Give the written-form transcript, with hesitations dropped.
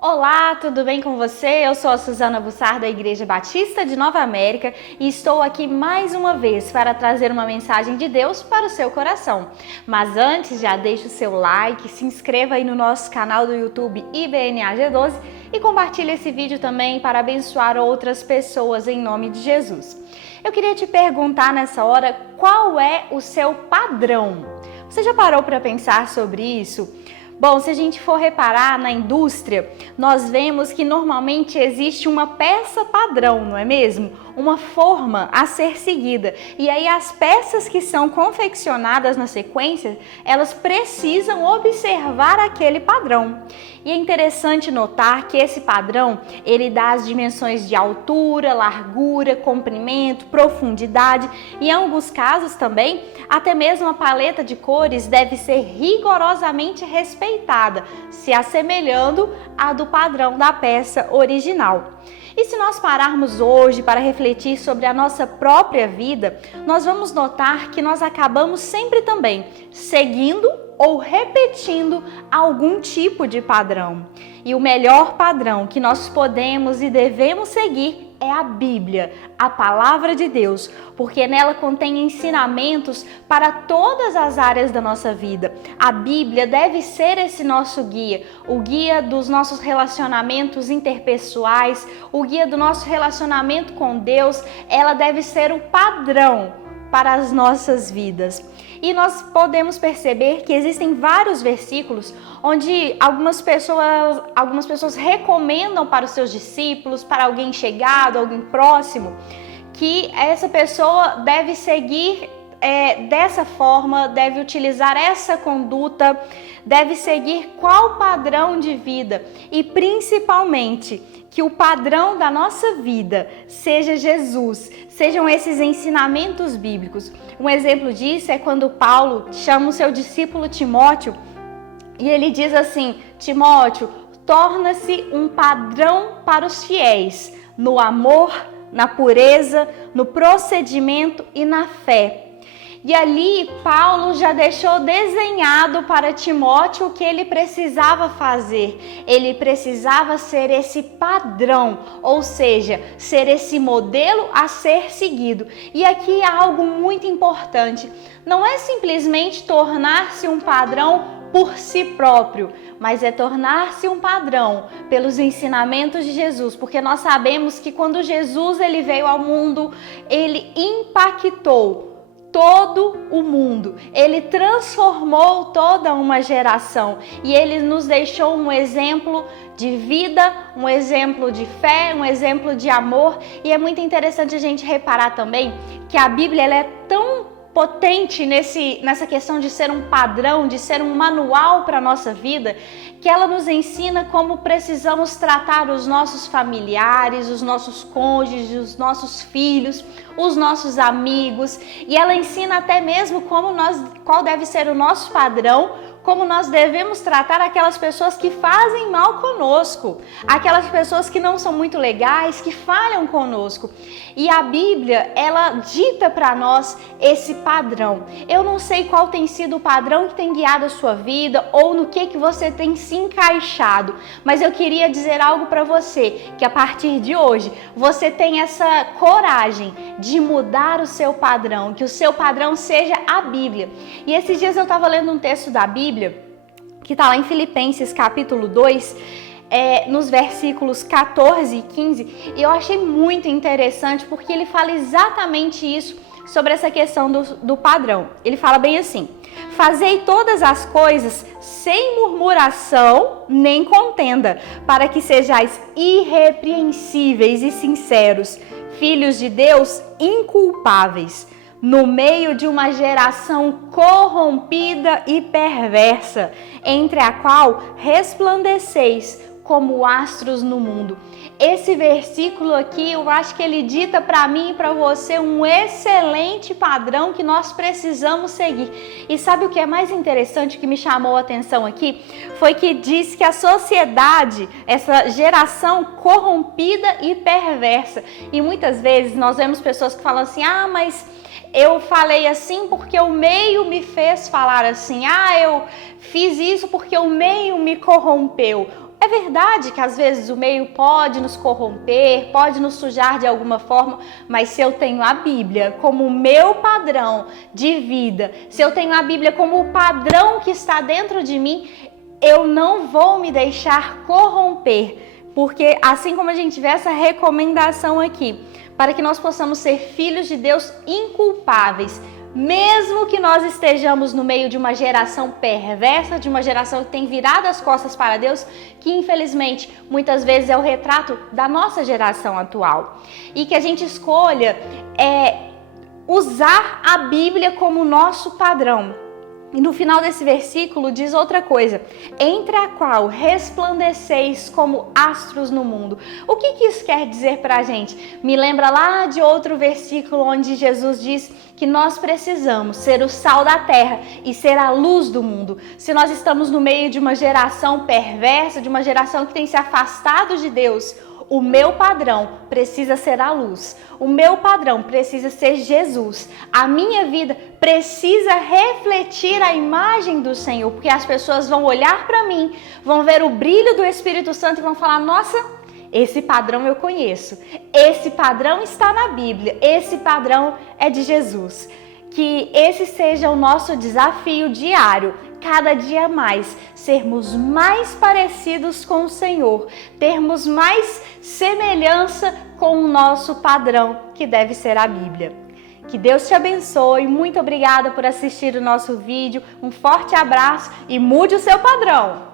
Olá, tudo bem com você? Eu sou a Suzana Bussar da Igreja Batista de Nova América e estou aqui mais uma vez para trazer uma mensagem de Deus para o seu coração. Mas antes, já deixe o seu like, se inscreva aí no nosso canal do YouTube IBNAG12 e compartilhe esse vídeo também para abençoar outras pessoas em nome de Jesus. Eu queria te perguntar nessa hora, qual é o seu padrão? Você já parou para pensar sobre isso? Bom, se a gente for reparar na indústria, nós vemos que normalmente existe uma peça padrão, não é mesmo? Uma forma a ser seguida. E aí as peças que são confeccionadas na sequência, elas precisam observar aquele padrão. E é interessante notar que esse padrão, ele dá as dimensões de altura, largura, comprimento, profundidade e em alguns casos também, até mesmo a paleta de cores deve ser rigorosamente respeitada, se assemelhando à do padrão da peça original. E se nós pararmos hoje para refletir sobre a nossa própria vida, nós vamos notar que nós acabamos sempre também seguindo ou repetindo algum tipo de padrão. E o melhor padrão que nós podemos e devemos seguir é a Bíblia, a Palavra de Deus, porque nela contém ensinamentos para todas as áreas da nossa vida. A Bíblia deve ser esse nosso guia, o guia dos nossos relacionamentos interpessoais, o guia do nosso relacionamento com Deus. Ela deve ser o padrão para as nossas vidas. E nós podemos perceber que existem vários versículos onde algumas pessoas recomendam para os seus discípulos, para alguém chegado, alguém próximo, que essa pessoa deve seguir dessa forma, deve utilizar essa conduta, deve seguir qual padrão de vida e principalmente que o padrão da nossa vida seja Jesus, sejam esses ensinamentos bíblicos. Um exemplo disso é quando Paulo chama o seu discípulo Timóteo e ele diz assim: Timóteo, torna-se um padrão para os fiéis no amor, na pureza, no procedimento e na fé. E ali Paulo já deixou desenhado para Timóteo o que ele precisava fazer. Ele precisava ser esse padrão, ou seja, ser esse modelo a ser seguido. E aqui há algo muito importante. Não é simplesmente tornar-se um padrão por si próprio, mas é tornar-se um padrão pelos ensinamentos de Jesus, porque nós sabemos que quando Jesus ele veio ao mundo, ele impactou todo o mundo, ele transformou toda uma geração e ele nos deixou um exemplo de vida, um exemplo de fé, um exemplo de amor. E é muito interessante a gente reparar também que a Bíblia ela é tão potente nessa questão de ser um padrão, de ser um manual para a nossa vida, que ela nos ensina como precisamos tratar os nossos familiares, os nossos cônjuges, os nossos filhos, os nossos amigos, e ela ensina até mesmo qual deve ser o nosso padrão, como nós devemos tratar aquelas pessoas que fazem mal conosco, aquelas pessoas que não são muito legais, que falham conosco. E a Bíblia, ela dita para nós esse padrão. Eu não sei qual tem sido o padrão que tem guiado a sua vida ou no que você tem se encaixado, mas eu queria dizer algo para você, que a partir de hoje você tem essa coragem de mudar o seu padrão, que o seu padrão seja a Bíblia. E esses dias eu estava lendo um texto da Bíblia, que está lá em Filipenses capítulo 2, nos versículos 14 e 15, e eu achei muito interessante porque ele fala exatamente isso sobre essa questão do padrão. Ele fala bem assim: fazei todas as coisas sem murmuração nem contenda, para que sejais irrepreensíveis e sinceros, filhos de Deus inculpáveis, no meio de uma geração corrompida e perversa, entre a qual resplandeceis como astros no mundo. Esse versículo aqui, eu acho que ele dita para mim e para você um excelente padrão que nós precisamos seguir. E sabe o que é mais interessante, que me chamou a atenção aqui? Foi que diz que a sociedade, essa geração corrompida e perversa. E muitas vezes nós vemos pessoas que falam assim: ah, mas eu falei assim porque o meio me fez falar assim. Ah, eu fiz isso porque o meio me corrompeu. É verdade que às vezes o meio pode nos corromper, pode nos sujar de alguma forma, mas se eu tenho a Bíblia como meu padrão de vida, se eu tenho a Bíblia como o padrão que está dentro de mim, eu não vou me deixar corromper, porque assim como a gente vê essa recomendação aqui, para que nós possamos ser filhos de Deus inculpáveis, mesmo que nós estejamos no meio de uma geração perversa, de uma geração que tem virado as costas para Deus, que infelizmente muitas vezes é o retrato da nossa geração atual, e que a gente escolha usar a Bíblia como nosso padrão. E no final desse versículo diz outra coisa: entre a qual resplandeceis como astros no mundo. O que isso quer dizer pra gente? Me lembra lá de outro versículo onde Jesus diz que nós precisamos ser o sal da terra e ser a luz do mundo. Se nós estamos no meio de uma geração perversa, de uma geração que tem se afastado de Deus, o meu padrão precisa ser a luz. O meu padrão precisa ser Jesus. A minha vida precisa refletir a imagem do Senhor, porque as pessoas vão olhar para mim, vão ver o brilho do Espírito Santo e vão falar: nossa, esse padrão eu conheço. Esse padrão está na Bíblia. Esse padrão é de Jesus. Que esse seja o nosso desafio diário, cada dia mais, sermos mais parecidos com o Senhor, termos mais semelhança com o nosso padrão, que deve ser a Bíblia. Que Deus te abençoe, muito obrigada por assistir o nosso vídeo, um forte abraço e mude o seu padrão!